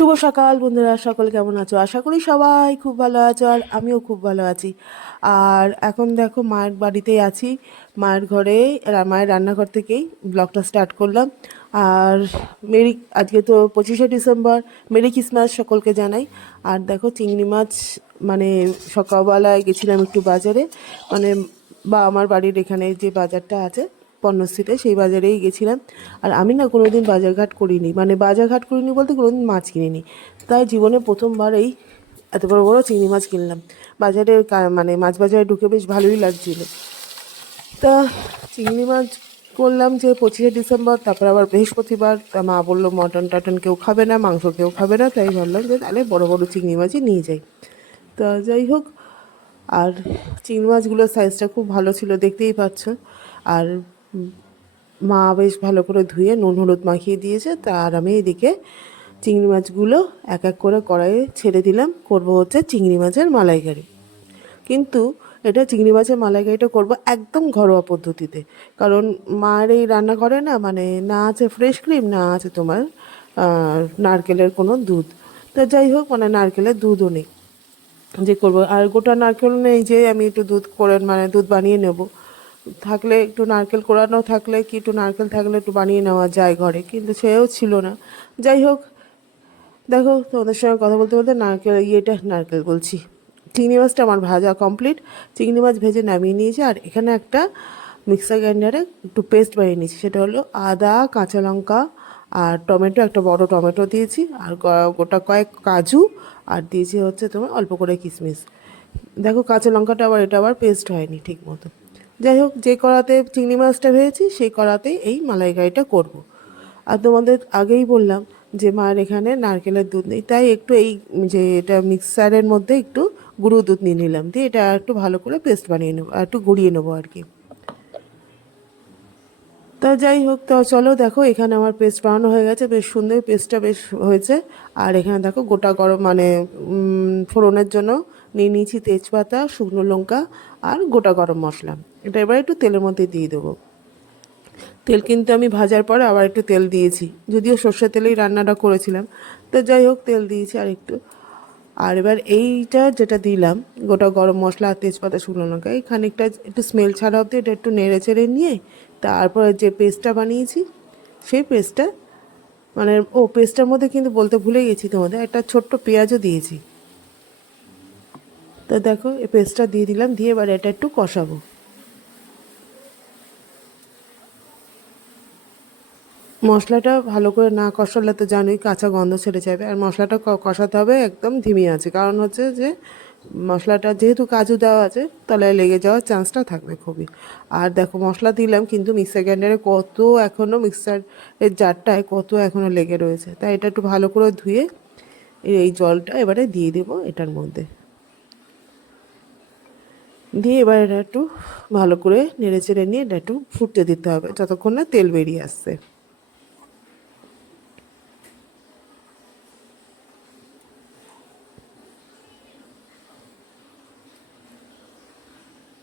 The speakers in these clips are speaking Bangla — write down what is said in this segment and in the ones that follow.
শুভ সকাল বন্ধুরা, সকলে কেমন আছো? আশা করি সবাই খুব ভালো আছো, আর আমিও খুব ভালো আছি। আর এখন দেখো মায়ের বাড়িতেই আছি, মায়ের ঘরে, মায়ের রান্নাঘর থেকেই ব্লগটা স্টার্ট করলাম। আর মেরি, আজকে তো 25শে ডিসেম্বর, মেরি ক্রিসমাস সকলকে জানাই। আর দেখো চিংড়ি মাছ, মানে সকালবেলায় গেছিলাম একটু বাজারে, মানে বা আমার বাড়ির এখানে যে বাজারটা আছে পণ্যশ্রীতে, সেই বাজারেই গেছিলাম। আর আমি না কোনোদিন বাজারঘাট করিনি, মানে বাজারঘাট করিনি বলতে কোনোদিন মাছ কিনিনি। তাই জীবনে প্রথমবার এই এত বড় বড় চিংড়ি মাছ কিনলাম। বাজারে মানে মাছ বাজারে ঢুকে বেশ ভালোই লাগছিল। তা চিংড়ি মাছ করলাম যে 25শে ডিসেম্বর, তারপর আবার বৃহস্পতিবার, তা মা বললো মটন টটন কেউ খাবে না, মাংস কেউ খাবে না, তাই ভাবলাম যে তাহলে বড় বড় চিংড়ি মাছই নিয়ে যাই। তা যাই হোক, আর চিংড়ি মাছগুলোর সাইজটা খুব ভালো ছিল, দেখতেই পাচ্ছ। আর মা বেশ ভালো করে ধুয়ে নুন হলুদ মাখিয়ে দিয়েছে। তার আমি এদিকে চিংড়ি মাছগুলো এক এক করে কড়াইয়ে ছেড়ে দিলাম, করব হচ্ছে চিংড়ি মাছের মালাইকারি। কিন্তু এটা চিংড়ি মাছের মালাইকারিটা করব একদম ঘরোয়া পদ্ধতিতে, কারণ মায়ের এই রান্নাঘরে না, মানে না আছে ফ্রেশ ক্রিম, না আছে তোমার নারকেলের কোনো দুধ। তা যাই হোক, মানে নারকেলের দুধও নেই যে করব। আর গোটা নারকেল নেই যে আমি একটু দুধ করে, মানে দুধ বানিয়ে নেব। থাকলে একটু নারকেল কোড়ানো থাকলে কি, একটু নারকেল থাকলে একটু বানিয়ে নেওয়া যায় ঘরে, কিন্তু সেও ছিল না। যাই হোক, দেখো তোমাদের সঙ্গে কথা বলতে বলতে নারকেল বলছি, চিংড়ি মাছটা আমার ভাজা কমপ্লিট। চিংড়ি মাছ ভেজে নামিয়ে নিয়েছি। আর এখানে একটা মিক্সার গ্রাইন্ডারে একটু পেস্ট বানিয়ে নিয়েছি, সেটা হলো আদা, কাঁচা লঙ্কা আর টমেটো, একটা বড় টমেটো দিয়েছি, আর গোটা কয়েক কাজু, আর দিয়েছি হচ্ছে তোমার অল্প করে কিশমিশ। দেখো কাঁচা লঙ্কাটা আবার, এটা আবার পেস্ট হয়নি ঠিক মতো। যাই হোক, যে কড়াতে চিংড়ি মাছটা ভেজেছি সেই কড়াতেই এই মালাইকারিটা করব। আর তোমাদের আগেই বললাম যে মার এখানে নারকেলের দুধ নেই, তাই একটু এই যে এটা মিক্সারের মধ্যে একটু গুঁড়ো দুধ নিয়ে নিলাম, দিয়ে এটা একটু ভালো করে পেস্ট বানিয়ে নেবো, আর একটু গুঁড়িয়ে নেবো আর কি। তা যাই হোক, তো চলো দেখো এখানে আমার পেস্ট বানানো হয়ে গেছে, বেশ সুন্দর পেস্টটা বেশ হয়েছে। আর এখানে দেখো গোটা গরম, মানে ফোড়নের জন্য নিয়ে নিয়েছি তেজপাতা, শুকনো লঙ্কা আর গোটা গরম মশলা। এটা এবার একটু তেলের মধ্যে দিয়ে দেবো। তেল কিন্তু আমি ভাজার পরে আবার একটু তেল দিয়েছি, যদিও সর্ষের তেলেই রান্নাটা করেছিলাম। তো যাই হোক, তেল দিয়েছি আর একটু। আর এবার এইটা যেটা দিলাম, গোটা গরম মশলা আর তেজপাতা শুকনো লঙ্কা, এই খানিকটা একটু স্মেল ছাড়া অবধি এটা একটু নেড়ে চেড়ে নিয়ে, তারপরে যে পেস্টটা বানিয়েছি সেই পেস্টটা, মানে পেস্টটার মধ্যে কিন্তু বলতে ভুলে গেছি তোমাদের, একটা ছোট্ট পেঁয়াজও দিয়েছি। তো দেখো এই পেস্টটা দিয়ে দিলাম, দিয়ে এবার এটা একটু কষাবো। মশলাটা ভালো করে না কষালে তো জানোই কাঁচা গন্ধ ছেড়ে যাবে, আর মশলাটা কষাতে হবে একদম ধিমি আছে, কারণ হচ্ছে যে মশলাটা যেহেতু কাজু দেওয়া আছে, তলায় লেগে যাওয়ার চান্সটা থাকবে খুবই। আর দেখো মশলা দিলাম, কিন্তু মিক্সার গ্রাইন্ডারে কত এখনও, মিক্সারের জারটায় কত এখনও লেগে রয়েছে, তাই এটা একটু ভালো করে ধুয়ে এই জলটা এবারে দিয়ে দেবো এটার মধ্যে। দিয়ে এবার এটা একটু ভালো করে নেড়ে চেড়ে নিয়ে এটা একটু ফুটতে দিতে হবে যতক্ষণ না তেল বেরিয়ে আসছে।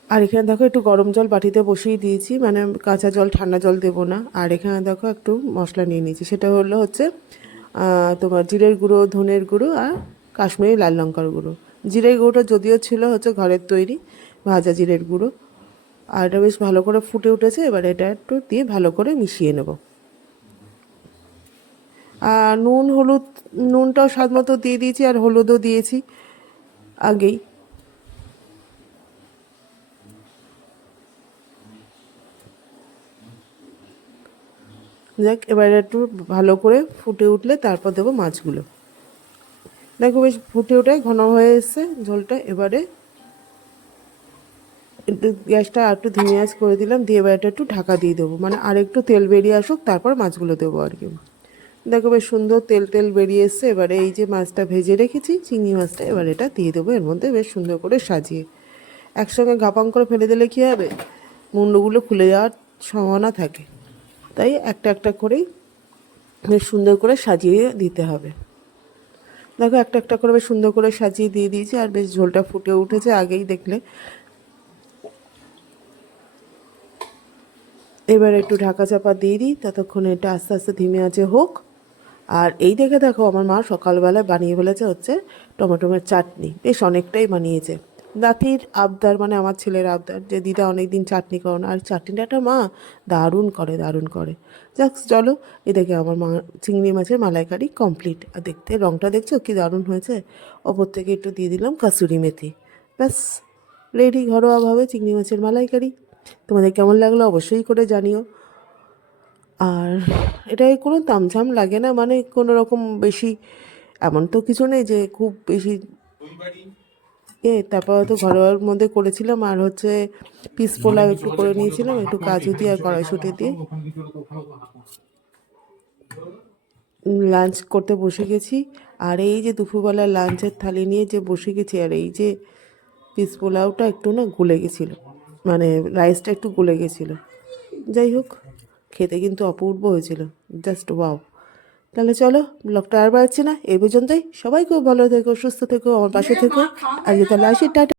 আর এখানে দেখো একটু গরম জল বাটিতে বসিয়ে দিয়েছি, মানে কাঁচা জল, ঠান্ডা জল দেবো না। আর এখানে দেখো একটু মশলা নিয়ে নিয়েছি, সেটা হলো হচ্ছে তোমার জিরের গুঁড়ো, ধনের গুঁড়ো আর কাশ্মীরি লাল লঙ্কার গুঁড়ো। জিরের গুঁড়োটা যদিও ছিল হচ্ছে ঘরের তৈরি ভাজা জিরের গুঁড়ো। আর এটা বেশ ভালো করে ফুটে উঠেছে, এবার এটা একটু দিয়ে ভালো করে মিশিয়ে নেব। আর নুন হলুদ, নুনটাও স্বাদ মতো দিয়ে দিয়েছি, আর হলুদও দিয়েছি আগেই। যাক, এবার একটু ভালো করে ফুটে উঠলে তারপর দেবো মাছগুলো। দেখো বেশ ফুটে ওঠে, ঘন হয়ে এসছে ঝোলটা। এবারে একটু গ্যাসটা আর একটু ধিমে আঁচ করে দিলাম, দিয়ে এবার এটা একটু ঢাকা দিয়ে দেবো, মানে আর একটু তেল বেরিয়ে আসুক, তারপর মাছগুলো দেবো আর কি। দেখো বেশ সুন্দর তেল তেল বেরিয়ে এসছে। এবারে এই যে মাছটা ভেজে রেখেছি, চিংড়ি মাছটা, এবার এটা দিয়ে দেবো এর মধ্যে বেশ সুন্দর করে সাজিয়ে। একসঙ্গে গাপাং করে ফেলে দিলে কী হবে, মুন্ডুগুলো খুলে যাওয়ার সম্ভাবনা থাকে, তাই একটা একটা করেই বেশ সুন্দর করে সাজিয়ে দিতে হবে। দেখো একটা একটা করে বেশ সুন্দর করে সাজিয়ে দিয়ে দিয়েছি, আর বেশ ঝোলটা ফুটে উঠেছে আগেই দেখলে। এবার একটু ঢাকা চাপা দিয়ে দিই, ততক্ষণে এটা আস্তে আস্তে ধিমে আঁচে হোক। আর এই দেখে দেখো আমার মা সকালবেলায় বানিয়ে ফেলেছে হচ্ছে টমেটোমের চাটনি, বেশ অনেকটাই বানিয়েছে। নাতির আবদার, মানে আমার ছেলের আবদার, যে দিদা অনেক দিন চাটনি করো না, আর চাটনিটা মা দারুণ করে, দারুণ করে। যাক চলো, এদিকে আমার মা চিংড়ি মাছের মালাইকারি কমপ্লিট। আর দেখতে রঙটা দেখছো কি দারুণ হয়েছে। ওপর থেকে একটু দিয়ে দিলাম কাসুরি মেথি, ব্যাস রেডি ঘরোয়াভাবে চিংড়ি মাছের মালাইকারি। তোমাদের কেমন লাগলো অবশ্যই করে জানিও। আর এটায় কোনো তামঝাম লাগে না, মানে কোনো রকম বেশি এমন তো কিছু নেই যে খুব বেশি তারপর হয়তো ঘরোয়ার মধ্যে করেছিলাম। আর হচ্ছে পিস পোলাও একটু করে নিয়েছিলাম, একটু কাজু দিয়ে আর কড়াইশুঁটি দিয়ে। লাঞ্চ করতে বসে গেছি। আর এই যে দুপুরবেলা লাঞ্চের থালি নিয়ে যে বসে গেছি, আর এই যে পিস পোলাওটা একটু না গলে গেছিলো, মানে রাইসটা একটু গলে গেছিলো। যাই হোক, খেতে কিন্তু অপূর্ব হয়েছিল, জাস্ট ওয়াও। তাহলে চলো, ব্লগটা আর বাড়ছি না, এই পর্যন্তই। সবাই খুব ভালো থেকো, সুস্থ থেকো, আমার পাশে থেকো। আজকে তাহলে আসি, টাটা।